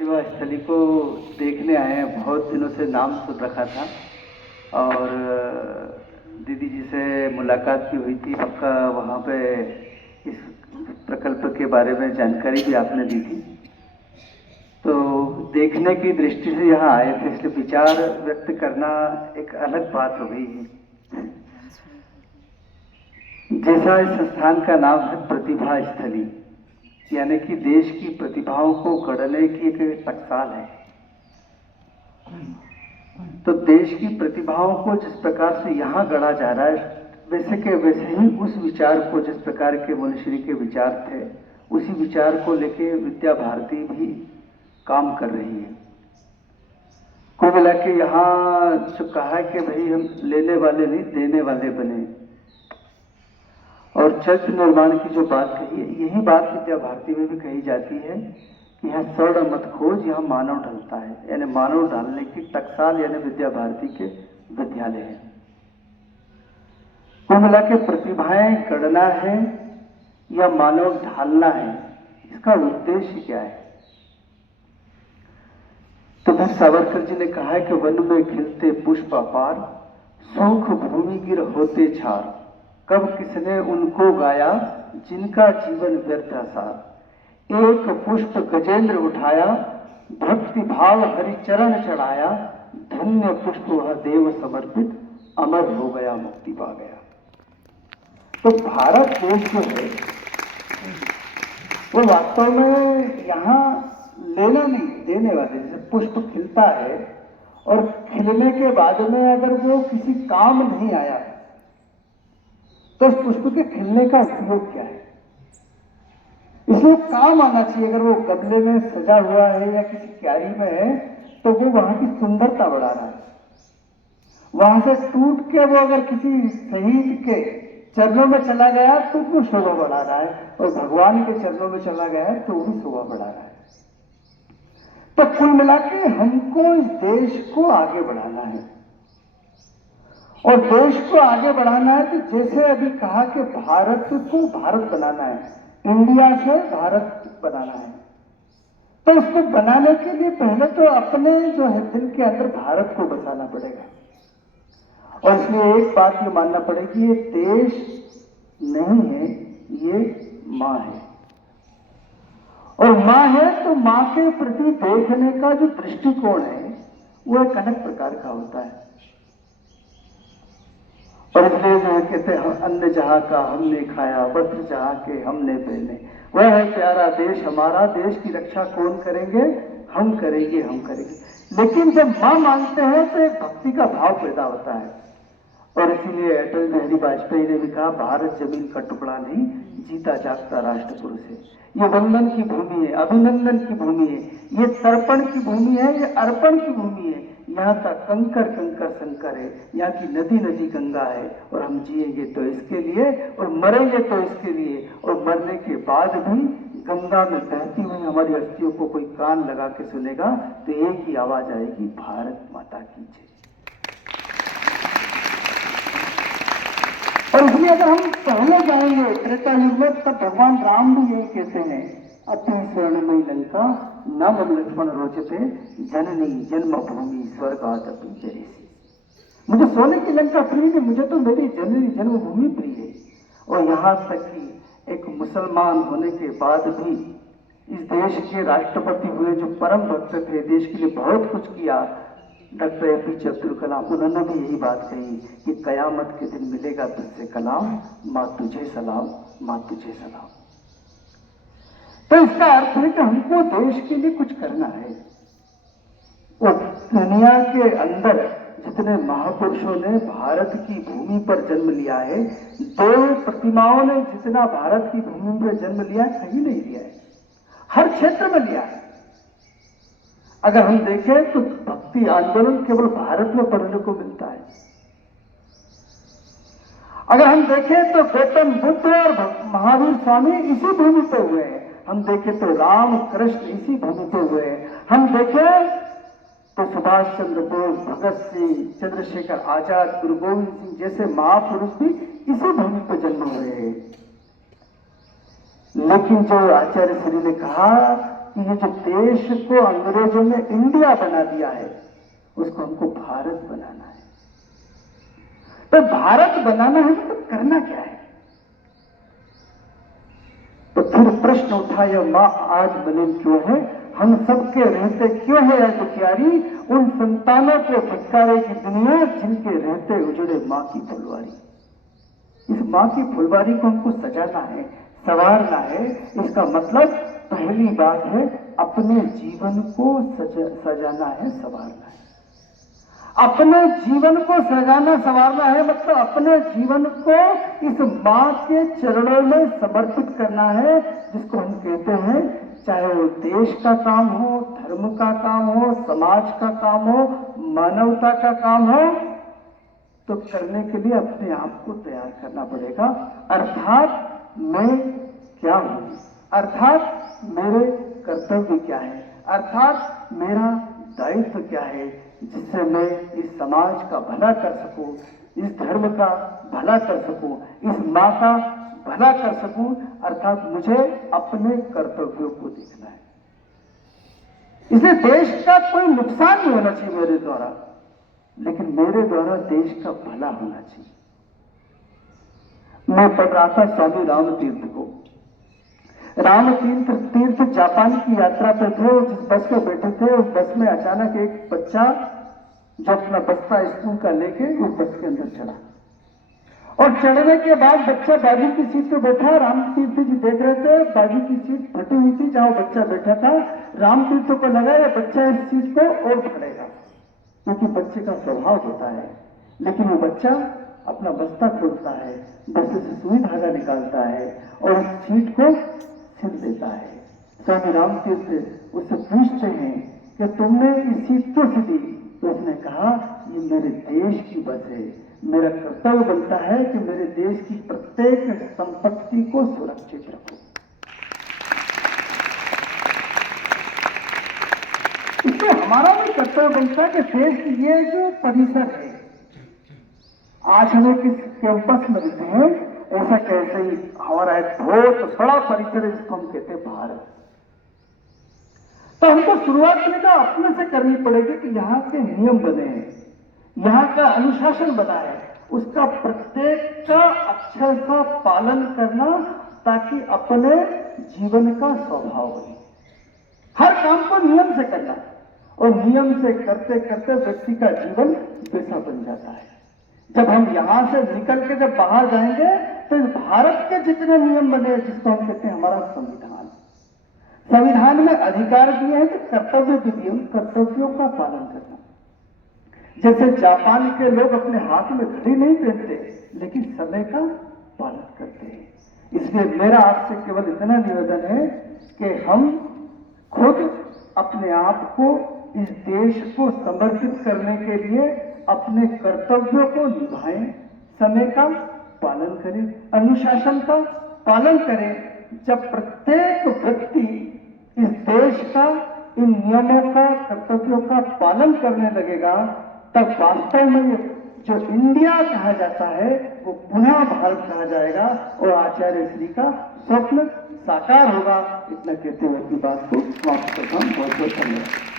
प्रतिभा स्थली को देखने आए हैं। बहुत दिनों से नाम सुन रखा था और दीदी जी से मुलाकात भी हुई थी। आपका वहाँ पे इस प्रकल्प के बारे में जानकारी भी आपने दी थी, तो देखने की दृष्टि से यहाँ आए थे, इसलिए विचार व्यक्त करना एक अलग बात हो गई है। जैसा इस संस्थान का नाम है प्रतिभा स्थली, यानी कि देश की प्रतिभाओं को गढ़ने की एक टकसाल है। तो देश की प्रतिभाओं को जिस प्रकार से यहाँ गढ़ा जा रहा है, वैसे के वैसे ही उस विचार को, जिस प्रकार के मुनिश्री के विचार थे, उसी विचार को लेके विद्या भारती भी काम कर रही है। कुल मिला के यहाँ जो कहा है कि भाई हम लेने वाले नहीं, देने वाले बने, और चरित्र निर्माण की जो बात कही है, यही बात विद्या भारती में भी कही जाती है कि यहाँ स्वर्ण मत खोज, यहाँ मानव ढलता है। यानी मानव ढालने की टकसाल यानी विद्या भारती के विद्यालय है। कुल मिला के प्रतिभाएं गढ़ना है या मानव ढालना है, इसका उद्देश्य क्या है? तो फिर सावरकर जी ने कहा है कि वन में खिलते पुष्प अपार, सूख भूमि गिर होते छार, कब किसने उनको गाया जिनका जीवन व्यर्थ सार। एक पुष्प गजेंद्र उठाया, भक्ति भाव हरिचरण चढ़ाया, धन्य पुष्प वह देव समर्पित, अमर हो गया मुक्ति पा गया। तो भारत देश जो है वो वास्तव में यहाँ लेना नहीं, देने वाले। जैसे पुष्प खिलता है और खिलने के बाद में अगर वो किसी काम नहीं आया तो उस पुष्प के खिलने का उपयोग क्या है? इसमें काम आना चाहिए। अगर वो गमले में सजा हुआ है या किसी क्यारी में है तो वो वहां की सुंदरता बढ़ा रहा है। वहां से टूट के वो अगर किसी शहीद के चरणों में चला गया तो वो शोभा बढ़ा रहा है, और भगवान के चरणों में चला गया है तो वो शोभा बढ़ा रहा है। तो कुल मिला के हमको इस देश को आगे बढ़ाना है, और देश को आगे बढ़ाना है तो जैसे अभी कहा कि भारत को भारत बनाना है, इंडिया से भारत बनाना है। तो उसको बनाने के लिए पहले तो अपने जो है दिल के अंदर भारत को बसाना पड़ेगा, और इसलिए एक बात ये मानना पड़ेगी, ये देश नहीं है, ये माँ है। और माँ है तो माँ के प्रति देखने का जो दृष्टिकोण है वो एक अलग प्रकार का होता है। और इसलिए जो कहते हैं अन्न जहां का हमने खाया, वस्त्र जहां के हमने पहने, वह है प्यारा देश हमारा, देश की रक्षा कौन करेंगे? हम करेंगे, हम करेंगे। लेकिन जब मां मांगते हैं तो एक भक्ति का भाव पैदा होता है, और इसीलिए अटल बिहारी वाजपेयी ने भी कहा, भारत जमीन का टुकड़ा नहीं, जीता जागता राष्ट्र पुरुष है। ये वंदन की भूमि है, अभिनंदन की भूमि है, ये तर्पण की भूमि है, ये अर्पण की भूमि है। यहाँ का कंकर कंकर शंकर है, यहाँ की नदी नदी गंगा है, और हम जिएंगे तो इसके लिए और मरेंगे तो इसके लिए, और मरने के बाद भी गंगा में बहती हुई हमारी अस्थियों को कोई कान लगा के सुनेगा तो एक ही आवाज आएगी, भारत माता की जय। और इसलिए अगर हम पहले जाएंगे त्रेता युग में, तब भगवान राम भी यही कहते हैं, अति स्वर्णमयी लंका न मम लक्ष्मण रोचते, जननी जन्मभूमि स्वर्गादपि जरेसी। मुझे सोने की लंका प्रिय नहीं, मुझे तो मेरी जननी जन्मभूमि प्रिय है। और यहाँ तक कि एक मुसलमान होने के बाद भी इस देश के राष्ट्रपति हुए जो परम भक्त थे, देश के लिए बहुत कुछ किया, डॉक्टर APJ अब्दुल कलाम, उन्होंने भी यही बात कही कि कयामत के दिन मिलेगा तुझसे कलाम, माँ तुझे सलाम, माँ तुझे सलाम। तो इसका अर्थ है कि हमको देश के लिए कुछ करना है। और दुनिया के अंदर जितने महापुरुषों ने भारत की भूमि पर जन्म लिया है, देव प्रतिमाओं ने जितना भारत की भूमि पर जन्म लिया है, कहीं नहीं लिया है, हर क्षेत्र में लिया है। अगर हम देखें तो भक्ति आंदोलन केवल भारत में पढ़ने को मिलता है। अगर हम देखें तो गौतम बुद्ध और महावीर स्वामी इसी भूमि पर हुए हैं। हम देखें तो राम कृष्ण इसी भूमि पर हुए हैं। हम देखें तो सुभाष चंद्र बोस, भगत सिंह, चंद्रशेखर आजाद, गुरु गोविंद सिंह जैसे महापुरुष भी इसी भूमि पर जन्म हुए हैं। लेकिन जो आचार्य श्री ने कहा कि ये जो देश को अंग्रेजों ने इंडिया बना दिया है, उसको हमको भारत बनाना है। तो भारत बनाना है तो करना क्या है? तो फिर प्रश्न उठा, यह मां आज मलिन क्यों है, हम सबके रहते क्यों है दुखियारी, उन संतानों को फटकारे की दुनिया, जिनके रहते उजड़े मां की फुलवारी। इस मां की फुलवारी को हमको सजाना है, संवारना है। इसका मतलब पहली बात है, अपने जीवन को सजाना है, संवारना है। अपने जीवन को सजाना संवारना है मतलब अपने जीवन को इस मां के चरणों में समर्पित करना है, जिसको हम कहते हैं, चाहे वो देश का काम हो, धर्म का काम हो, समाज का काम हो, मानवता का काम हो, तो करने के लिए अपने आप को तैयार करना पड़ेगा। अर्थात मैं क्या हूं, अर्थात मेरे कर्तव्य क्या है, अर्थात मेरा दायित्व क्या है, जिससे मैं इस समाज का भला कर सकूं, इस धर्म का भला कर सकूं, इस मां का भला कर सकूं। अर्थात मुझे अपने कर्तव्यों को देखना है। इसलिए देश का कोई नुकसान नहीं होना चाहिए मेरे द्वारा, लेकिन मेरे द्वारा देश का भला होना चाहिए। मैं पढ़ रहा था स्वामी रामतीर्थ को। रामतीर्थ जापान की यात्रा पे थे, जिस बस में बैठे थे, उस बस में अचानक एक बच्चा जो अपना बस्ता स्कूल का लेके उस बस के अंदर चढ़ा, और चढ़ने के बाद बच्चा बाजू की सीट पे बैठा। रामतीर्थ जी देख रहे थे, बाजू की सीट फटी हुई थी जहां बच्चा बैठा था। रामतीर्थ को लगा ये बच्चा इस सीट को और पकड़ेगा, क्योंकि बच्चे का स्वभाव होता है। लेकिन वो बच्चा अपना बस्ता खोलता है, बस्ते से सुई धागा निकालता है और उस सीट को सिल देता है। स्वामी रामतीर्थ उससे पूछते हैं कि तुमने इस सीट क्यों सिली? तो उसने कहा, ये मेरे देश की बस है, मेरा कर्तव्य बनता है कि मेरे देश की प्रत्येक संपत्ति को सुरक्षित रखो। इसलिए हमारा भी कर्तव्य बनता है कि देश की ये जो परिसर है, आज हम लोग किस कैंपस में रहते हैं, ऐसा कैसे ही हमारा एक बहुत बड़ा परिसर है जिसको हम कहते हैं भारत। तो हमको शुरुआत में का अपने से करनी पड़ेगी कि यहाँ के नियम बने हैं, यहाँ का अनुशासन बना है, उसका प्रत्येक का अक्षर का पालन करना, ताकि अपने जीवन का स्वभाव बने। हर काम को नियम से करना, और नियम से करते करते व्यक्ति का जीवन वैसा बन जाता है। जब हम यहां से निकल के जब बाहर जाएंगे, तो भारत के जितने नियम बने, जिसको हम कहते हैं हमारा संविधान, संविधान में अधिकार दिए हैं कि कर्तव्य भी दिए, उन कर्तव्यों का पालन करना। जैसे जापान के लोग अपने हाथ में घड़ी नहीं पहनते, लेकिन समय का पालन करते हैं। इसलिए मेरा आपसे केवल इतना निवेदन है कि हम खुद अपने आप को इस देश को समर्पित करने के लिए अपने कर्तव्यों को निभाएं, समय का पालन करें, अनुशासन का पालन करें। जब प्रत्येक व्यक्ति इस देश का इन नियमों का, कर्तव्यों का पालन करने लगेगा, तब वास्तव में जो इंडिया कहा जाता है वो पुनः भारत कहा जाएगा, और आचार्य श्री का स्वप्न साकार होगा। इतना कहते हुए अपनी बात को समाप्त करता हूं। बहुत बहुत धन्यवाद।